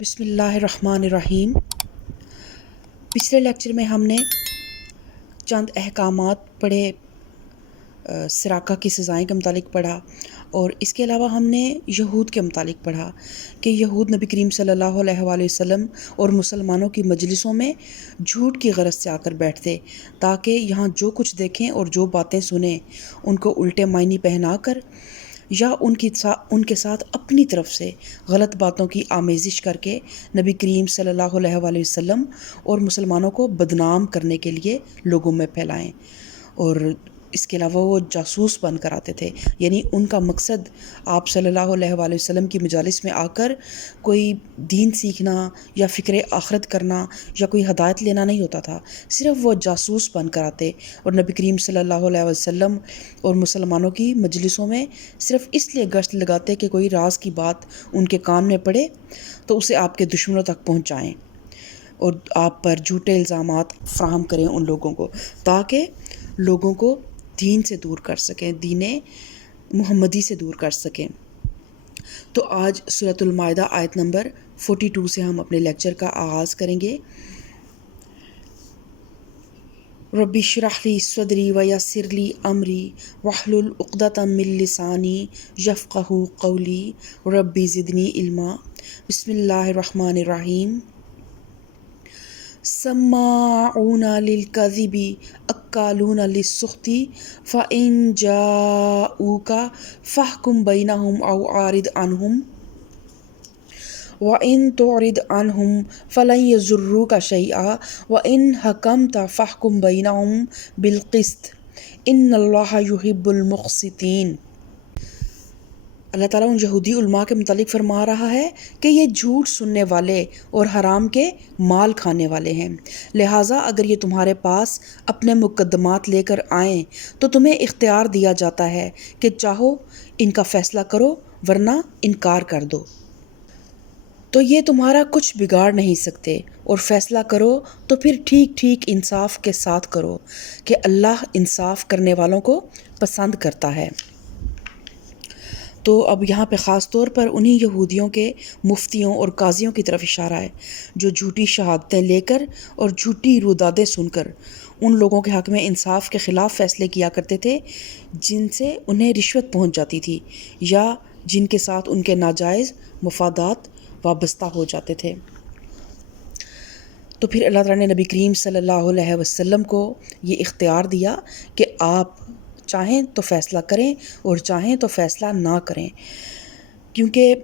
بسم اللہ الرحمن الرحیم۔ پچھلے لیکچر میں ہم نے چند احکامات پڑھے، سراقہ کی سزائیں کے متعلق پڑھا، اور اس کے علاوہ ہم نے یہود کے متعلق پڑھا کہ یہود نبی کریم صلی اللہ علیہ وآلہ وسلم اور مسلمانوں کی مجلسوں میں جھوٹ کی غرض سے آ کر بیٹھتے تاکہ یہاں جو کچھ دیکھیں اور جو باتیں سنیں ان کو الٹے معنی پہنا کر یا ان کے ساتھ اپنی طرف سے غلط باتوں کی آمیزش کر کے نبی کریم صلی اللہ علیہ وآلہ وسلم اور مسلمانوں کو بدنام کرنے کے لیے لوگوں میں پھیلائیں۔ اور اس کے علاوہ وہ جاسوس بن کر آتے تھے، یعنی ان کا مقصد آپ صلی اللہ علیہ وآلہ وسلم کی مجالس میں آ کر کوئی دین سیکھنا یا فکر آخرت کرنا یا کوئی ہدایت لینا نہیں ہوتا تھا، صرف وہ جاسوس بن کر آتے اور نبی کریم صلی اللہ علیہ وسلم اور مسلمانوں کی مجلسوں میں صرف اس لیے گشت لگاتے کہ کوئی راز کی بات ان کے کان میں پڑے تو اسے آپ کے دشمنوں تک پہنچائیں اور آپ پر جھوٹے الزامات فراہم کریں ان لوگوں کو، تاکہ لوگوں کو دین سے دور کر سکیں، دین محمدی سے دور کر سکیں۔ تو آج سورۃ المائدہ آیت نمبر 42 سے ہم اپنے لیکچر کا آغاز کریں گے۔ رب اشرح لی صدری ویسر لی امری واحلل عقدۃ من لسانی یفقہوا قولی رب زدنی علما۔ بسم اللہ الرحمن الرحیم۔ سماعون للکذب اکالون للسخط فإن جاءوک فاحکم بینہم او اعرض عنہم وَإِن تُعْرِضْ عَنْهُمْ فَلَن يَضُرُّوكَ شَيْئًا وَإِنْ حَكَمْتَ فَاحْكُم بَيْنَهُمْ بِالْقِسْطِ إِنَّ اللَّهَ يُحِبُّ الْمُقْسِطِينَ۔ اللہ تعالیٰ ان یہودی علماء کے متعلق فرما رہا ہے کہ یہ جھوٹ سننے والے اور حرام کے مال کھانے والے ہیں، لہٰذا اگر یہ تمہارے پاس اپنے مقدمات لے کر آئیں تو تمہیں اختیار دیا جاتا ہے کہ چاہو ان کا فیصلہ کرو ورنہ انکار کر دو، تو یہ تمہارا کچھ بگاڑ نہیں سکتے، اور فیصلہ کرو تو پھر ٹھیک ٹھیک انصاف کے ساتھ کرو کہ اللہ انصاف کرنے والوں کو پسند کرتا ہے۔ تو اب یہاں پہ خاص طور پر انہی یہودیوں کے مفتیوں اور قاضیوں کی طرف اشارہ ہے جو جھوٹی شہادتیں لے کر اور جھوٹی رودادیں سن کر ان لوگوں کے حق میں انصاف کے خلاف فیصلے کیا کرتے تھے جن سے انہیں رشوت پہنچ جاتی تھی یا جن کے ساتھ ان کے ناجائز مفادات وابستہ ہو جاتے تھے۔ تو پھر اللہ تعالیٰ نے نبی کریم صلی اللہ علیہ وسلم کو یہ اختیار دیا کہ آپ چاہیں تو فیصلہ کریں اور چاہیں تو فیصلہ نہ کریں، کیونکہ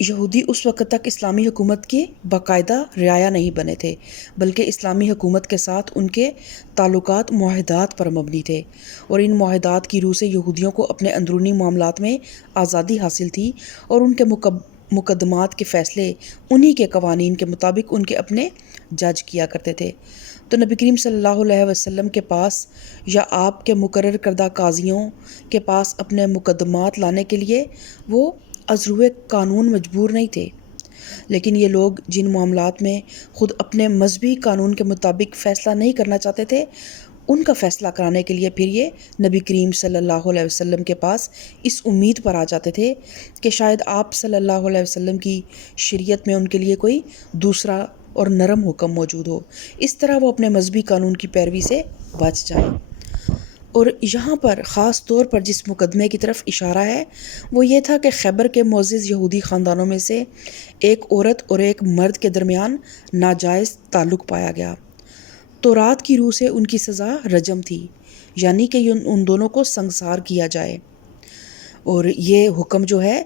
یہودی اس وقت تک اسلامی حکومت کی باقاعدہ رعایا نہیں بنے تھے، بلکہ اسلامی حکومت کے ساتھ ان کے تعلقات معاہدات پر مبنی تھے، اور ان معاہدات کی روح سے یہودیوں کو اپنے اندرونی معاملات میں آزادی حاصل تھی، اور ان کے مقدمات کے فیصلے انہی کے قوانین کے مطابق ان کے اپنے جج کیا کرتے تھے۔ تو نبی کریم صلی اللہ علیہ وسلم کے پاس یا آپ کے مقرر کردہ قاضیوں کے پاس اپنے مقدمات لانے کے لیے وہ از روئے قانون مجبور نہیں تھے، لیکن یہ لوگ جن معاملات میں خود اپنے مذہبی قانون کے مطابق فیصلہ نہیں کرنا چاہتے تھے ان کا فیصلہ کرانے کے لیے پھر یہ نبی کریم صلی اللہ علیہ وسلم کے پاس اس امید پر آ جاتے تھے کہ شاید آپ صلی اللہ علیہ وسلم کی شریعت میں ان کے لیے کوئی دوسرا اور نرم حکم موجود ہو، اس طرح وہ اپنے مذہبی قانون کی پیروی سے بچ جائیں۔ اور یہاں پر خاص طور پر جس مقدمے کی طرف اشارہ ہے وہ یہ تھا کہ خیبر کے معزز یہودی خاندانوں میں سے ایک عورت اور ایک مرد کے درمیان ناجائز تعلق پایا گیا۔ تورات کی روح سے ان کی سزا رجم تھی، یعنی کہ ان دونوں کو سنگسار کیا جائے، اور یہ حکم جو ہے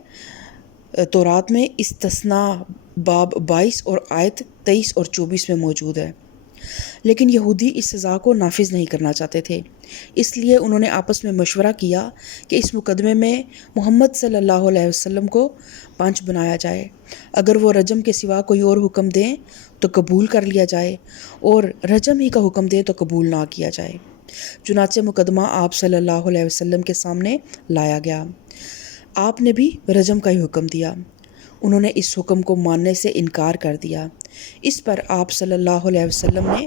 تورات میں استثناء باب 22 اور آیت 23 اور 24 میں موجود ہے، لیکن یہودی اس سزا کو نافذ نہیں کرنا چاہتے تھے، اس لیے انہوں نے آپس میں مشورہ کیا کہ اس مقدمے میں محمد صلی اللہ علیہ وسلم کو پنچ بنایا جائے، اگر وہ رجم کے سوا کوئی اور حکم دیں تو قبول کر لیا جائے، اور رجم ہی کا حکم دیں تو قبول نہ کیا جائے۔ چنانچہ مقدمہ آپ صلی اللہ علیہ وسلم کے سامنے لایا گیا، آپ نے بھی رجم کا ہی حکم دیا، انہوں نے اس حکم کو ماننے سے انکار کر دیا۔ اس پر آپ صلی اللہ علیہ وسلم نے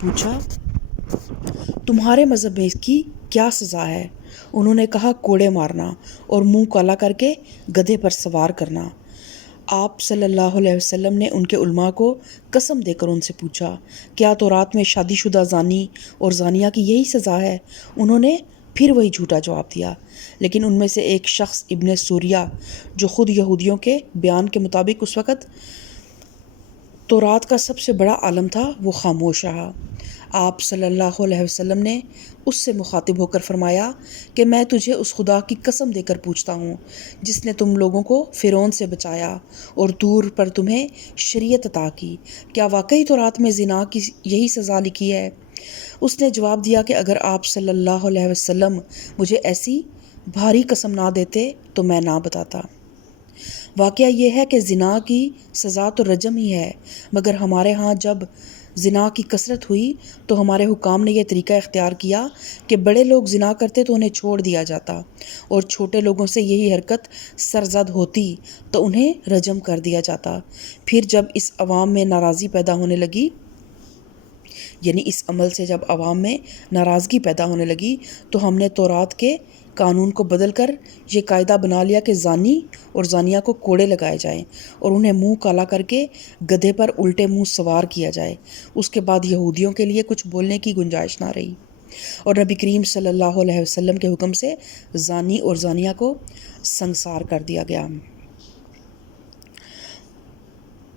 پوچھا تمہارے مذہب میں اس کی کیا سزا ہے؟ انہوں نے کہا کوڑے مارنا اور منہ کالا کر کے گدھے پر سوار کرنا۔ آپ صلی اللہ علیہ وسلم نے ان کے علماء کو قسم دے کر ان سے پوچھا، کیا تورات میں شادی شدہ زانی اور زانیہ کی یہی سزا ہے؟ انہوں نے پھر وہی جھوٹا جواب دیا۔ لیکن ان میں سے ایک شخص ابن سوریہ، جو خود یہودیوں کے بیان کے مطابق اس وقت تورات کا سب سے بڑا عالم تھا، وہ خاموش رہا۔ آپ صلی اللہ علیہ وسلم نے اس سے مخاطب ہو کر فرمایا کہ میں تجھے اس خدا کی قسم دے کر پوچھتا ہوں جس نے تم لوگوں کو فرعون سے بچایا اور طور پر تمہیں شریعت عطا کی، کیا واقعی تورات میں زنا کی یہی سزا لکھی ہے؟ اس نے جواب دیا کہ اگر آپ صلی اللہ علیہ وسلم مجھے ایسی بھاری قسم نہ دیتے تو میں نہ بتاتا۔ واقعہ یہ ہے کہ زنا کی سزا تو رجم ہی ہے، مگر ہمارے ہاں جب زنا کی کثرت ہوئی تو ہمارے حکام نے یہ طریقہ اختیار کیا کہ بڑے لوگ زنا کرتے تو انہیں چھوڑ دیا جاتا، اور چھوٹے لوگوں سے یہی حرکت سرزد ہوتی تو انہیں رجم کر دیا جاتا۔ پھر جب اس عوام میں ناراضی پیدا ہونے لگی، یعنی اس عمل سے جب عوام میں ناراضگی پیدا ہونے لگی، تو ہم نے تورات کے قانون کو بدل کر یہ قاعدہ بنا لیا کہ زانی اور زانیہ کو کوڑے لگائے جائیں اور انہیں منہ کالا کر کے گدھے پر الٹے منہ سوار کیا جائے۔ اس کے بعد یہودیوں کے لیے کچھ بولنے کی گنجائش نہ رہی، اور نبی کریم صلی اللہ علیہ وسلم کے حکم سے زانی اور زانیہ کو سنگسار کر دیا گیا۔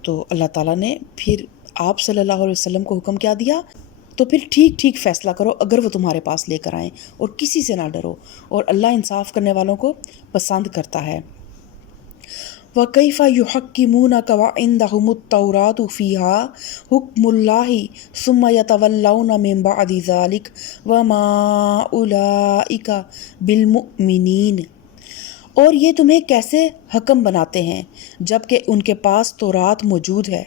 تو اللہ تعالیٰ نے پھر آپ صلی اللہ علیہ وسلم کو حکم کیا دیا؟ تو پھر ٹھیک ٹھیک فیصلہ کرو اگر وہ تمہارے پاس لے کر آئیں، اور کسی سے نہ ڈرو، اور اللہ انصاف کرنے والوں کو پسند کرتا ہے۔ وَكَيْفَ يُحَكِّمُونَكَ وَعِندَهُمُ التَّوْرَاةُ فِيهَا حُكْمُ اللَّهِ ثُمَّ يَتَوَلَّوْنَ مِن بَعْدِ ذَلِكَ وَمَا أُولَئِكَ بِالْمُؤْمِنِينَ۔ اور یہ تمہیں کیسے حکم بناتے ہیں جبکہ ان کے پاس تورات موجود ہے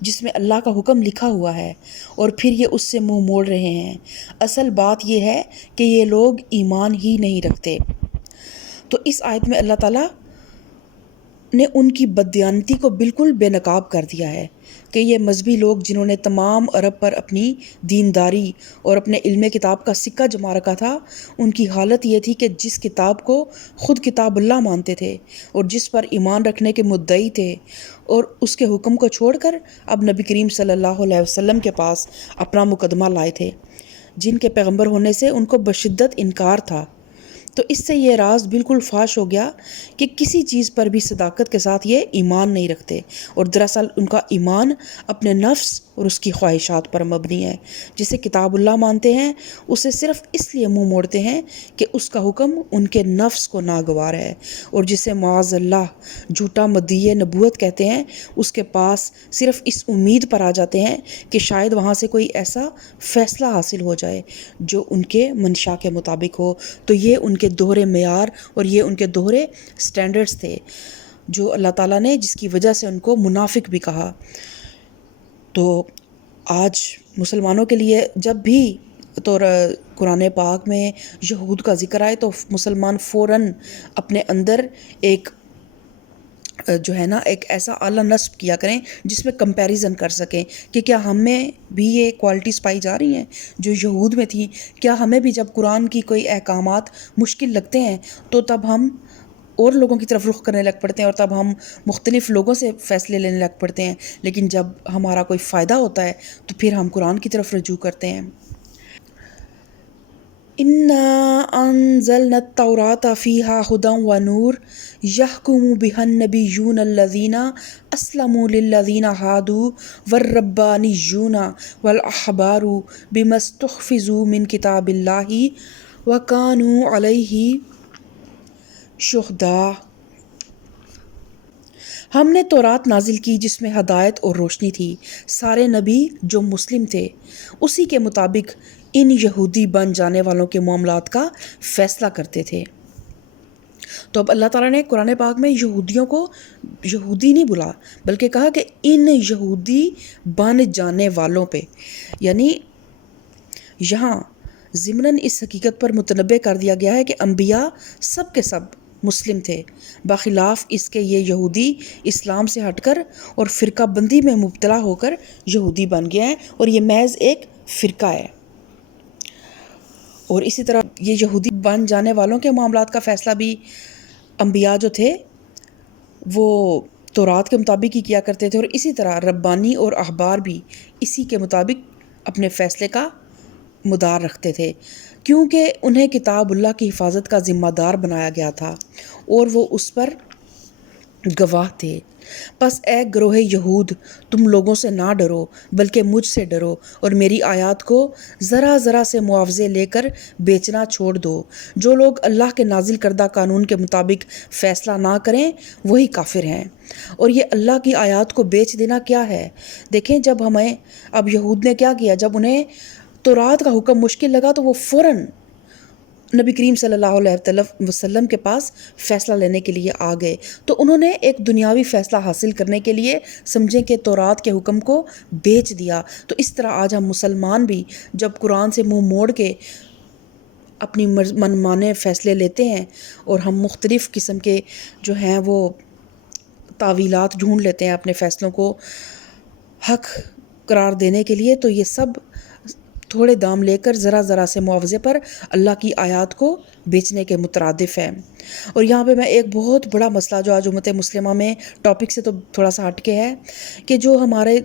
جس میں اللہ کا حکم لکھا ہوا ہے، اور پھر یہ اس سے منہ موڑ رہے ہیں؟ اصل بات یہ ہے کہ یہ لوگ ایمان ہی نہیں رکھتے۔ تو اس آیت میں اللہ تعالیٰ نے ان کی بددیانتی کو بالکل بے نقاب کر دیا ہے کہ یہ مذہبی لوگ جنہوں نے تمام عرب پر اپنی دینداری اور اپنے علم کتاب کا سکہ جما رکھا تھا، ان کی حالت یہ تھی کہ جس کتاب کو خود کتاب اللہ مانتے تھے اور جس پر ایمان رکھنے کے مدعی تھے، اور اس کے حکم کو چھوڑ کر اب نبی کریم صلی اللہ علیہ وسلم کے پاس اپنا مقدمہ لائے تھے جن کے پیغمبر ہونے سے ان کو بشدت انکار تھا۔ تو اس سے یہ راز بالکل فاش ہو گیا کہ کسی چیز پر بھی صداقت کے ساتھ یہ ایمان نہیں رکھتے، اور دراصل ان کا ایمان اپنے نفس اور اس کی خواہشات پر مبنی ہے۔ جسے کتاب اللہ مانتے ہیں اسے صرف اس لیے منہ موڑتے ہیں کہ اس کا حکم ان کے نفس کو ناگوار ہے، اور جسے معاذ اللہ جھوٹا مدعی نبوت کہتے ہیں اس کے پاس صرف اس امید پر آ جاتے ہیں کہ شاید وہاں سے کوئی ایسا فیصلہ حاصل ہو جائے جو ان کے منشا کے مطابق ہو۔ تو یہ ان کے دوہرے معیار اور یہ ان کے دوہرے سٹینڈرڈز تھے جو اللہ تعالیٰ نے جس کی وجہ سے ان کو منافق بھی کہا۔ تو آج مسلمانوں کے لیے جب بھی تو قرآن پاک میں یہود کا ذکر آئے تو مسلمان فوراً اپنے اندر ایک جو ہے نا ایک ایسا اعلیٰ نصب کیا کریں جس میں کمپیریزن کر سکیں کہ کیا ہمیں بھی یہ کوالٹیز پائی جا رہی ہیں جو یہود میں تھی؟ کیا ہمیں بھی جب قرآن کی کوئی احکامات مشکل لگتے ہیں تو تب ہم اور لوگوں کی طرف رخ کرنے لگ پڑتے ہیں، اور تب ہم مختلف لوگوں سے فیصلے لینے لگ پڑتے ہیں، لیکن جب ہمارا کوئی فائدہ ہوتا ہے تو پھر ہم قرآن کی طرف رجوع کرتے ہیں۔ اِنَّا أَنزَلْنَا التَّوْرَاةَ فِيهَا هُدًى وَنُورٌ يَحْكُمُ بِهَا النَّبِيُّونَ الَّذِينَ أَسْلَمُوا لِلَّذِينَ هَادُوا وَالرَّبَّانِيُّونَ وَالْأَحْبَارُ بِمَا اسْتُحْفِظُوا مِنْ كِتَابِ اللَّهِ وَكَانُوا عَلَيْهِ شُهَدَاءَ۔ ہم نے تورات نازل کی جس میں ہدایت اور روشنی تھی، سارے نبی جو مسلم تھے اسی کے مطابق ان یہودی بن جانے والوں کے معاملات کا فیصلہ کرتے تھے۔ تو اب اللہ تعالیٰ نے قرآن پاک میں یہودیوں کو یہودی نہیں بلا بلکہ کہا کہ ان یہودی بن جانے والوں پہ، یعنی یہاں ضمناً اس حقیقت پر متنبہ کر دیا گیا ہے کہ انبیاء سب کے سب مسلم تھے، بخلاف اس کے یہ یہودی اسلام سے ہٹ کر اور فرقہ بندی میں مبتلا ہو کر یہودی بن گئے ہیں، اور یہ محض ایک فرقہ ہے۔ اور اسی طرح یہ یہودی بن جانے والوں کے معاملات کا فیصلہ بھی انبیاء جو تھے وہ تورات کے مطابق ہی کیا کرتے تھے، اور اسی طرح ربانی اور احبار بھی اسی کے مطابق اپنے فیصلے کا مدار رکھتے تھے، کیونکہ انہیں کتاب اللہ کی حفاظت کا ذمہ دار بنایا گیا تھا اور وہ اس پر گواہ تھے۔ پس اے گروہ یہود، تم لوگوں سے نہ ڈرو بلکہ مجھ سے ڈرو، اور میری آیات کو ذرا ذرا سے معاوضے لے کر بیچنا چھوڑ دو۔ جو لوگ اللہ کے نازل کردہ قانون کے مطابق فیصلہ نہ کریں وہی کافر ہیں۔ اور یہ اللہ کی آیات کو بیچ دینا کیا ہے؟ دیکھیں، جب ہمیں اب یہود نے کیا کیا، جب انہیں تورات کا حکم مشکل لگا تو وہ فوراً نبی کریم صلی اللہ علیہ وسلم کے پاس فیصلہ لینے کے لیے آ گئے۔ تو انہوں نے ایک دنیاوی فیصلہ حاصل کرنے کے لیے سمجھیں کہ تورات کے حکم کو بیچ دیا۔ تو اس طرح آج ہم مسلمان بھی جب قرآن سے منہ موڑ کے اپنی من مانے فیصلے لیتے ہیں اور ہم مختلف قسم کے جو ہیں وہ تعویلات ڈھونڈ لیتے ہیں اپنے فیصلوں کو حق قرار دینے کے لیے، تو یہ سب تھوڑے دام لے کر ذرا ذرا سے معاوضے پر اللہ کی آیات کو بیچنے کے مترادف ہے۔ اور یہاں پہ میں ایک بہت بڑا مسئلہ جو آج امت مسلمہ میں ٹاپک سے تو تھوڑا سا ہٹ کے ہے، کہ جو ہمارے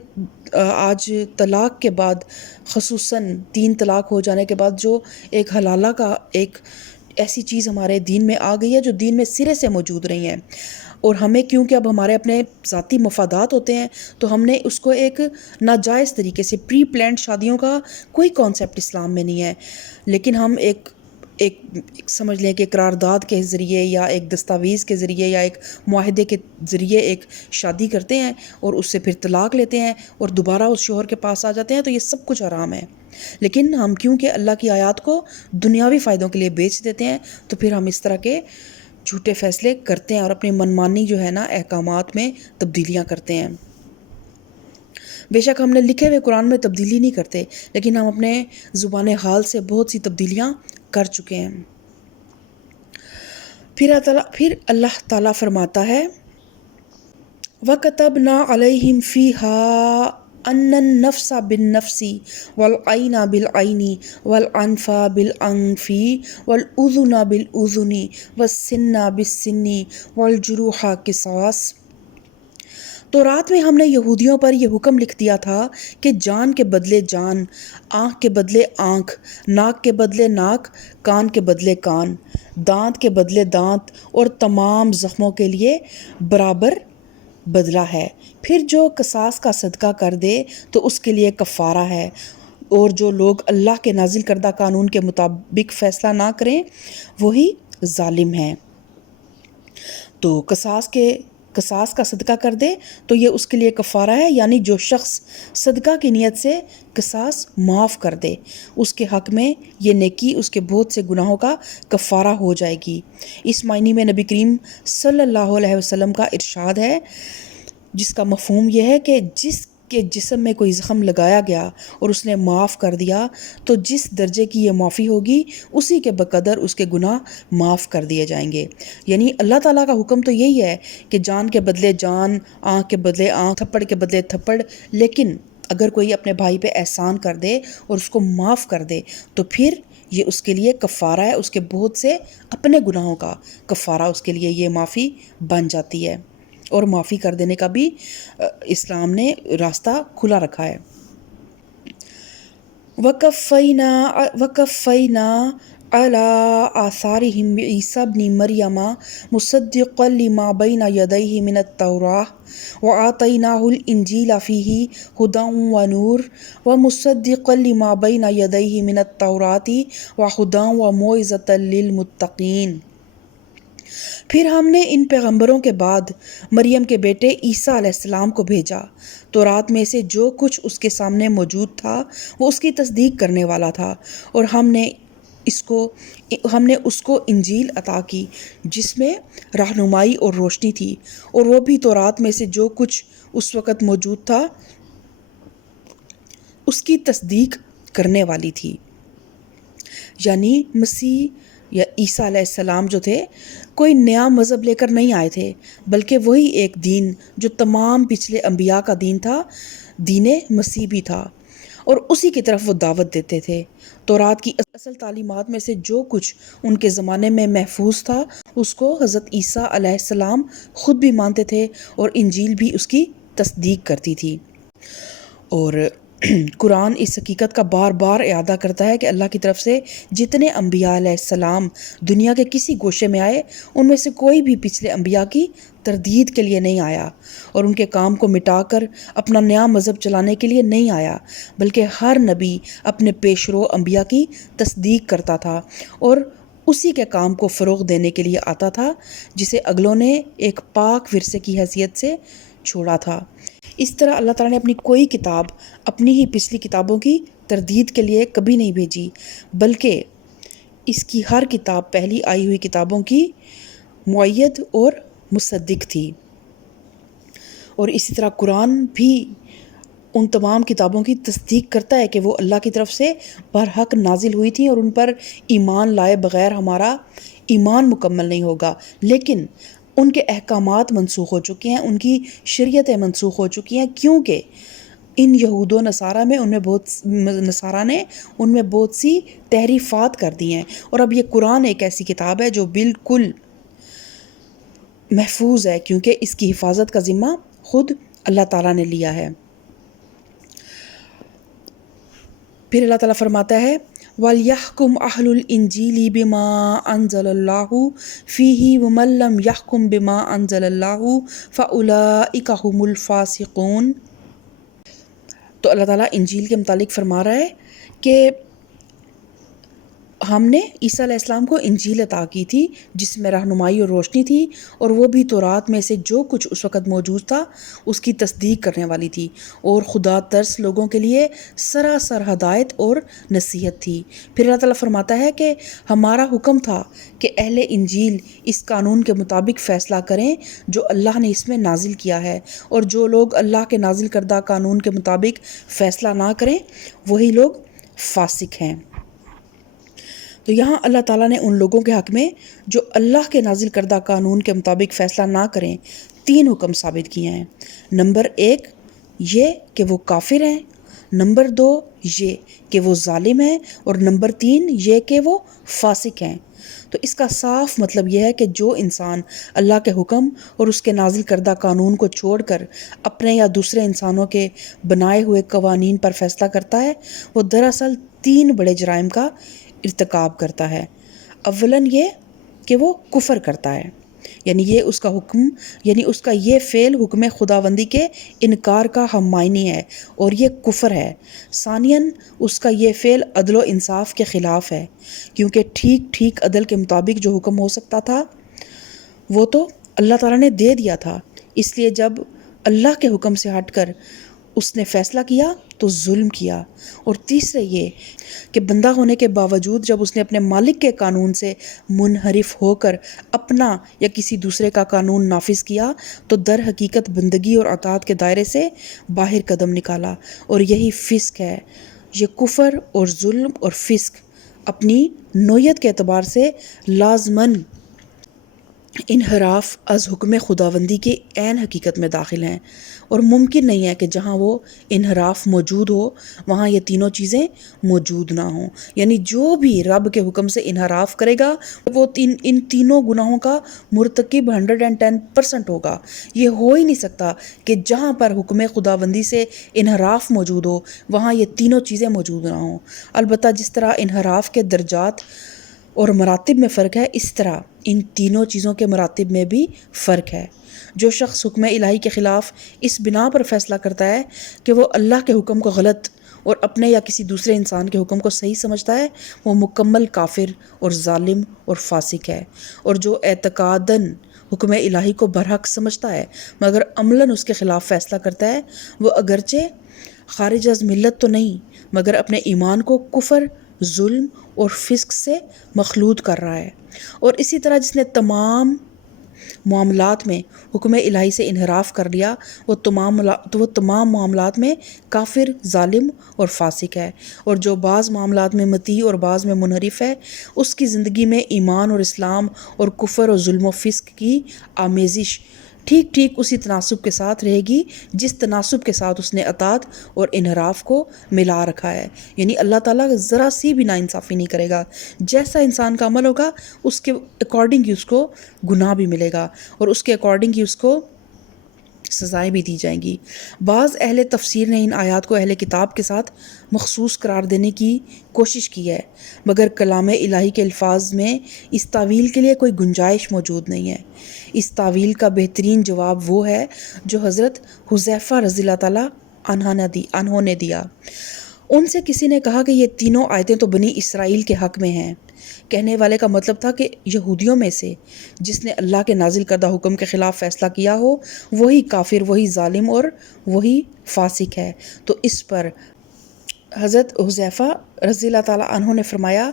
آج طلاق کے بعد، خصوصاً 3 طلاق ہو جانے کے بعد جو ایک حلالہ کا ایک ایسی چیز ہمارے دین میں آ گئی ہے جو دین میں سرے سے موجود نہیں ہے، اور ہمیں کیونکہ اب ہمارے اپنے ذاتی مفادات ہوتے ہیں تو ہم نے اس کو ایک ناجائز طریقے سے، پری پلانڈ شادیوں کا کوئی کانسیپٹ اسلام میں نہیں ہے، لیکن ہم ایک سمجھ لیں کہ قرارداد کے ذریعے یا ایک دستاویز کے ذریعے یا ایک معاہدے کے ذریعے ایک شادی کرتے ہیں اور اس سے پھر طلاق لیتے ہیں اور دوبارہ اس شوہر کے پاس آ جاتے ہیں، تو یہ سب کچھ حرام ہے۔ لیکن ہم کیونکہ اللہ کی آیات کو دنیاوی فائدوں کے لیے بیچ دیتے ہیں تو پھر ہم اس طرح کے جھوٹے فیصلے کرتے ہیں اور اپنی منمانی جو ہے نا احکامات میں تبدیلیاں کرتے ہیں۔ بے شک ہم نے لکھے ہوئے قرآن میں تبدیلی نہیں کرتے، لیکن ہم اپنے زبان حال سے بہت سی تبدیلیاں کر چکے ہیں۔ پھر اللہ تعالیٰ فرماتا ہے وَكَتَبْنَا عَلَيْهِمْ فِيهَا أَنَّ النَّفْسَ بِالنَّفْسِ وَالْعَيْنَ بِالْعَيْنِ وَالْأَنْفَ بِالْأَنْفِ وَالْأُذُنَ بِالْأُذُنِ وَالسِّنَّ بِالسِّنِّ وَالْجُرُوحَ قِصَاصٌ۔ تورات میں ہم نے یہودیوں پر یہ حکم لکھ دیا تھا کہ جان کے بدلے جان، آنکھ کے بدلے آنکھ، ناک کے بدلے ناک، کان کے بدلے کان، دانت کے بدلے دانت، اور تمام زخموں کے لیے برابر بدلہ ہے۔ پھر جو قصاص کا صدقہ کر دے تو اس کے لیے کفارہ ہے، اور جو لوگ اللہ کے نازل کردہ قانون کے مطابق فیصلہ نہ کریں وہی ظالم ہیں۔ تو قصاص کا صدقہ کر دے تو یہ اس کے لیے کفارہ ہے، یعنی جو شخص صدقہ کی نیت سے قصاص معاف کر دے اس کے حق میں یہ نیکی اس کے بہت سے گناہوں کا کفارہ ہو جائے گی۔ اس معنی میں نبی کریم صلی اللہ علیہ وسلم کا ارشاد ہے، جس کا مفہوم یہ ہے کہ جس کے جسم میں کوئی زخم لگایا گیا اور اس نے معاف کر دیا تو جس درجے کی یہ معافی ہوگی اسی کے بقدر اس کے گناہ معاف کر دیے جائیں گے۔ یعنی اللہ تعالیٰ کا حکم تو یہی ہے کہ جان کے بدلے جان، آنکھ کے بدلے آنکھ، تھپڑ کے بدلے تھپڑ، لیکن اگر کوئی اپنے بھائی پہ احسان کر دے اور اس کو معاف کر دے تو پھر یہ اس کے لیے کفارہ ہے، اس کے بہت سے اپنے گناہوں کا کفارہ اس کے لیے یہ معافی بن جاتی ہے، اور معافی کر دینے کا بھی اسلام نے راستہ کھلا رکھا ہے۔ وَقَفَّيْنَا عَلَىٰ آثَارِهِمْ بِعِيسَىٰ ابْنِ مَرْيَمَ مُصَدِّقًا لِمَا بَيْنَ يَدَيْهِ مِنَ التَّوْرَاةِ وَآتَيْنَاهُ الْإِنْجِيلَ فِيهِ هُدًى وَنُورٌ وَمُصَدِّقًا لِمَا بَيْنَ يَدَيْهِ مِنَ التَّوْرَاةِ وَهُدًى وَمَوْعِظَةً لِّلْمُتَّقِينَ۔ پھر ہم نے ان پیغمبروں کے بعد مریم کے بیٹے عیسیٰ علیہ السلام کو بھیجا۔ تورات میں سے جو کچھ اس کے سامنے موجود تھا وہ اس کی تصدیق کرنے والا تھا، اور ہم نے اس کو انجیل عطا کی جس میں رہنمائی اور روشنی تھی، اور وہ بھی تورات میں سے جو کچھ اس وقت موجود تھا اس کی تصدیق کرنے والی تھی۔ یعنی مسیح یا عیسیٰ علیہ السلام جو تھے کوئی نیا مذہب لے کر نہیں آئے تھے، بلکہ وہی ایک دین جو تمام پچھلے انبیاء کا دین تھا، دین مسیح بھی تھا، اور اسی کی طرف وہ دعوت دیتے تھے۔ تورات کی اصل تعلیمات میں سے جو کچھ ان کے زمانے میں محفوظ تھا اس کو حضرت عیسیٰ علیہ السلام خود بھی مانتے تھے اور انجیل بھی اس کی تصدیق کرتی تھی۔ اور قرآن اس حقیقت کا بار بار اعادہ کرتا ہے کہ اللہ کی طرف سے جتنے انبیاء علیہ السلام دنیا کے کسی گوشے میں آئے ان میں سے کوئی بھی پچھلے انبیاء کی تردید کے لیے نہیں آیا اور ان کے کام کو مٹا کر اپنا نیا مذہب چلانے کے لیے نہیں آیا، بلکہ ہر نبی اپنے پیشرو انبیاء کی تصدیق کرتا تھا اور اسی کے کام کو فروغ دینے کے لیے آتا تھا جسے اگلوں نے ایک پاک ورثے کی حیثیت سے چھوڑا تھا۔ اس طرح اللہ تعالیٰ نے اپنی کوئی کتاب اپنی ہی پچھلی کتابوں کی تردید کے لیے کبھی نہیں بھیجی، بلکہ اس کی ہر کتاب پہلی آئی ہوئی کتابوں کی مؤید اور مصدق تھی۔ اور اسی طرح قرآن بھی ان تمام کتابوں کی تصدیق کرتا ہے کہ وہ اللہ کی طرف سے برحق نازل ہوئی تھیں اور ان پر ایمان لائے بغیر ہمارا ایمان مکمل نہیں ہوگا، لیکن ان کے احکامات منسوخ ہو چکے ہیں، ان کی شریعتیں منسوخ ہو چکی ہیں، کیونکہ ان یہود و نصارہ نے ان میں بہت سی تحریفات کر دی ہیں۔ اور اب یہ قرآن ایک ایسی کتاب ہے جو بالکل محفوظ ہے، کیونکہ اس کی حفاظت کا ذمہ خود اللہ تعالیٰ نے لیا ہے۔ پھر اللہ تعالیٰ فرماتا ہے وَلْيَحْكُمْ أَهْلُ الْإِنْجِيلِ بِمَا أَنزَلَ اللَّهُ فِيهِ وَمَن لَّمْ يَحْكُم بِمَا أَنزَلَ اللَّهُ فَأُولَٰئِكَ هُمُ الْفَاسِقُونَ۔ تو اللہ تعالیٰ انجیل کے متعلق فرما رہا ہے کہ ہم نے عیسیٰ علیہ السلام کو انجیل عطا کی تھی جس میں رہنمائی اور روشنی تھی، اور وہ بھی تورات میں سے جو کچھ اس وقت موجود تھا اس کی تصدیق کرنے والی تھی، اور خدا ترس لوگوں کے لیے سراسر ہدایت اور نصیحت تھی۔ پھر اللہ تعالیٰ فرماتا ہے کہ ہمارا حکم تھا کہ اہل انجیل اس قانون کے مطابق فیصلہ کریں جو اللہ نے اس میں نازل کیا ہے، اور جو لوگ اللہ کے نازل کردہ قانون کے مطابق فیصلہ نہ کریں وہی لوگ فاسق ہیں۔ تو یہاں اللہ تعالیٰ نے ان لوگوں کے حق میں جو اللہ کے نازل کردہ قانون کے مطابق فیصلہ نہ کریں 3 حکم ثابت کیے ہیں۔ نمبر 1 یہ کہ وہ کافر ہیں، نمبر 2 یہ کہ وہ ظالم ہیں، اور نمبر 3 یہ کہ وہ فاسق ہیں۔ تو اس کا صاف مطلب یہ ہے کہ جو انسان اللہ کے حکم اور اس کے نازل کردہ قانون کو چھوڑ کر اپنے یا دوسرے انسانوں کے بنائے ہوئے قوانین پر فیصلہ کرتا ہے وہ دراصل 3 بڑے جرائم کا ارتکاب کرتا ہے۔ اولاً یہ کہ وہ کفر کرتا ہے، یعنی اس کا یہ فعل حکم خداوندی کے انکار کا ہم معنی ہے اور یہ کفر ہے۔ ثانیاً اس کا یہ فعل عدل و انصاف کے خلاف ہے، کیونکہ ٹھیک عدل کے مطابق جو حکم ہو سکتا تھا وہ تو اللہ تعالیٰ نے دے دیا تھا، اس لیے جب اللہ کے حکم سے ہٹ کر اس نے فیصلہ کیا تو ظلم کیا۔ اور تیسرے یہ کہ بندہ ہونے کے باوجود جب اس نے اپنے مالک کے قانون سے منحرف ہو کر اپنا یا کسی دوسرے کا قانون نافذ کیا تو در حقیقت بندگی اور اطاعت کے دائرے سے باہر قدم نکالا، اور یہی فسق ہے۔ یہ کفر اور ظلم اور فسق اپنی نوعیت کے اعتبار سے لازماً انحراف از حکم خداوندی کی عین حقیقت میں داخل ہیں، اور ممکن نہیں ہے کہ جہاں وہ انحراف موجود ہو وہاں یہ تینوں چیزیں موجود نہ ہوں۔ یعنی جو بھی رب کے حکم سے انحراف کرے گا وہ ان تینوں گناہوں کا مرتکب 110% ہوگا۔ یہ ہو ہی نہیں سکتا کہ جہاں پر حکم خداوندی سے انحراف موجود ہو وہاں یہ تینوں چیزیں موجود نہ ہوں۔ البتہ جس طرح انحراف کے درجات اور مراتب میں فرق ہے، اس طرح ان تینوں چیزوں کے مراتب میں بھی فرق ہے۔ جو شخص حکم الہی کے خلاف اس بنا پر فیصلہ کرتا ہے کہ وہ اللہ کے حکم کو غلط اور اپنے یا کسی دوسرے انسان کے حکم کو صحیح سمجھتا ہے وہ مکمل کافر اور ظالم اور فاسق ہے، اور جو اعتقاداً حکم الہی کو برحق سمجھتا ہے مگر عملاً اس کے خلاف فیصلہ کرتا ہے وہ اگرچہ خارج از ملت تو نہیں مگر اپنے ایمان کو کفر، ظلم اور فسق سے مخلوط کر رہا ہے۔ اور اسی طرح جس نے تمام معاملات میں حکم الہی سے انحراف کر لیا وہ تمام معاملات میں کافر، ظالم اور فاسق ہے، اور جو بعض معاملات میں مطیع اور بعض میں منحرف ہے اس کی زندگی میں ایمان اور اسلام اور کفر اور ظلم و فسق کی آمیزش ٹھیک ٹھیک اسی تناسب کے ساتھ رہے گی جس تناسب کے ساتھ اس نے اطاعت اور انحراف کو ملا رکھا ہے. یعنی اللہ تعالیٰ ذرا سی بھی ناانصافی نہیں کرے گا. جیسا انسان کا عمل ہوگا اس کے اکارڈنگ ہی اس کو گناہ بھی ملے گا اور اس کے اکارڈنگ ہی اس کو سزائیں بھی دی جائیں گی. بعض اہل تفسیر نے ان آیات کو اہل کتاب کے ساتھ مخصوص قرار دینے کی کوشش کی ہے، مگر کلام الہی کے الفاظ میں اس تعویل کے لیے کوئی گنجائش موجود نہیں ہے. اس تعویل کا بہترین جواب وہ ہے جو حضرت حذیفہ رضی اللہ تعالیٰ عنہ نے دیا. ان سے کسی نے کہا کہ یہ تینوں آیتیں تو بنی اسرائیل کے حق میں ہیں. کہنے والے کا مطلب تھا کہ یہودیوں میں سے جس نے اللہ کے نازل کردہ حکم کے خلاف فیصلہ کیا ہو وہی کافر، وہی ظالم اور وہی فاسق ہے. تو اس پر حضرت حذیفہ رضی اللہ تعالیٰ عنہ نے فرمایا،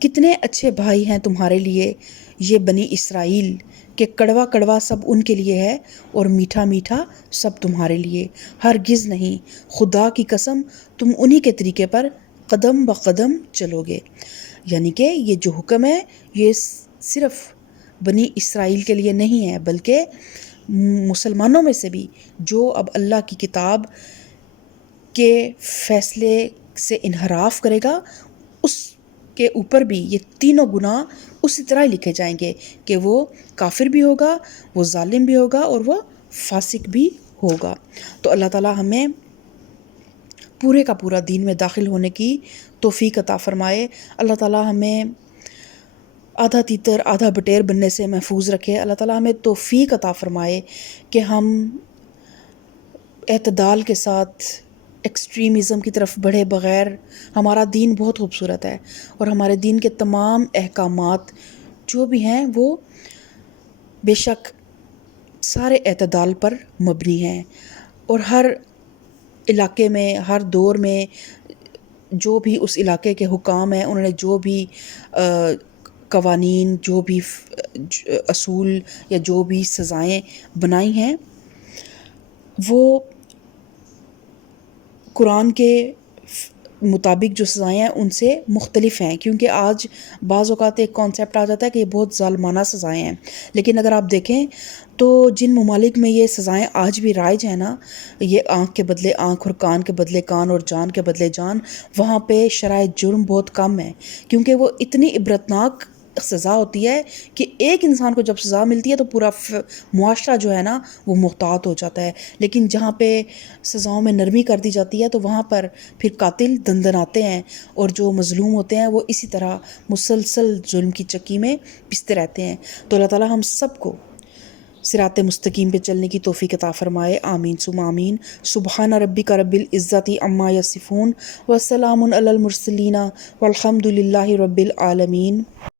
کتنے اچھے بھائی ہیں تمہارے لیے یہ بنی اسرائیل، کہ کڑوا کڑوا سب ان کے لیے ہے اور میٹھا میٹھا سب تمہارے لیے. ہرگز نہیں، خدا کی قسم تم انہی کے طریقے پر قدم بقدم چلو گے. یعنی کہ یہ جو حکم ہے یہ صرف بنی اسرائیل کے لیے نہیں ہے، بلکہ مسلمانوں میں سے بھی جو اب اللہ کی کتاب کے فیصلے سے انحراف کرے گا اس کے اوپر بھی یہ تینوں گناہ اسی طرح لکھے جائیں گے کہ وہ کافر بھی ہوگا، وہ ظالم بھی ہوگا اور وہ فاسق بھی ہوگا. تو اللہ تعالیٰ ہمیں پورے کا پورا دین میں داخل ہونے کی توفیق عطا فرمائے. اللہ تعالیٰ ہمیں آدھا تیتر آدھا بٹیر بننے سے محفوظ رکھے. اللہ تعالیٰ ہمیں توفیق عطا فرمائے کہ ہم اعتدال کے ساتھ ایکسٹریمزم کی طرف بڑھے بغیر. ہمارا دین بہت خوبصورت ہے اور ہمارے دین کے تمام احکامات جو بھی ہیں وہ بے شک سارے اعتدال پر مبنی ہیں، اور ہر علاقے میں، ہر دور میں جو بھی اس علاقے کے حکام ہیں انہوں نے جو بھی قوانین، جو بھی اصول یا جو بھی سزائیں بنائی ہیں وہ قرآن کے مطابق جو سزائیں ہیں ان سے مختلف ہیں. کیونکہ آج بعض اوقات ایک کانسیپٹ آ جاتا ہے کہ یہ بہت ظالمانہ سزائیں ہیں، لیکن اگر آپ دیکھیں تو جن ممالک میں یہ سزائیں آج بھی رائج ہیں نا، یہ آنکھ کے بدلے آنکھ اور کان کے بدلے کان اور جان کے بدلے جان، وہاں پہ شرح جرم بہت کم ہے. کیونکہ وہ اتنی عبرتناک سزا ہوتی ہے کہ ایک انسان کو جب سزا ملتی ہے تو پورا معاشرہ جو ہے نا وہ محتاط ہو جاتا ہے. لیکن جہاں پہ سزاؤں میں نرمی کر دی جاتی ہے تو وہاں پر پھر قاتل دندناتے ہیں اور جو مظلوم ہوتے ہیں وہ اسی طرح مسلسل ظلم کی چکی میں پستے رہتے ہیں. تو اللہ تعالیٰ ہم سب کو صراط مستقیم پہ چلنے کی توفیق عطا فرمائے. آمین ثم آمین. سبحان ربک رب العزت عما یصفون وسلام علی المرسلین والحمد للہ رب العالمین.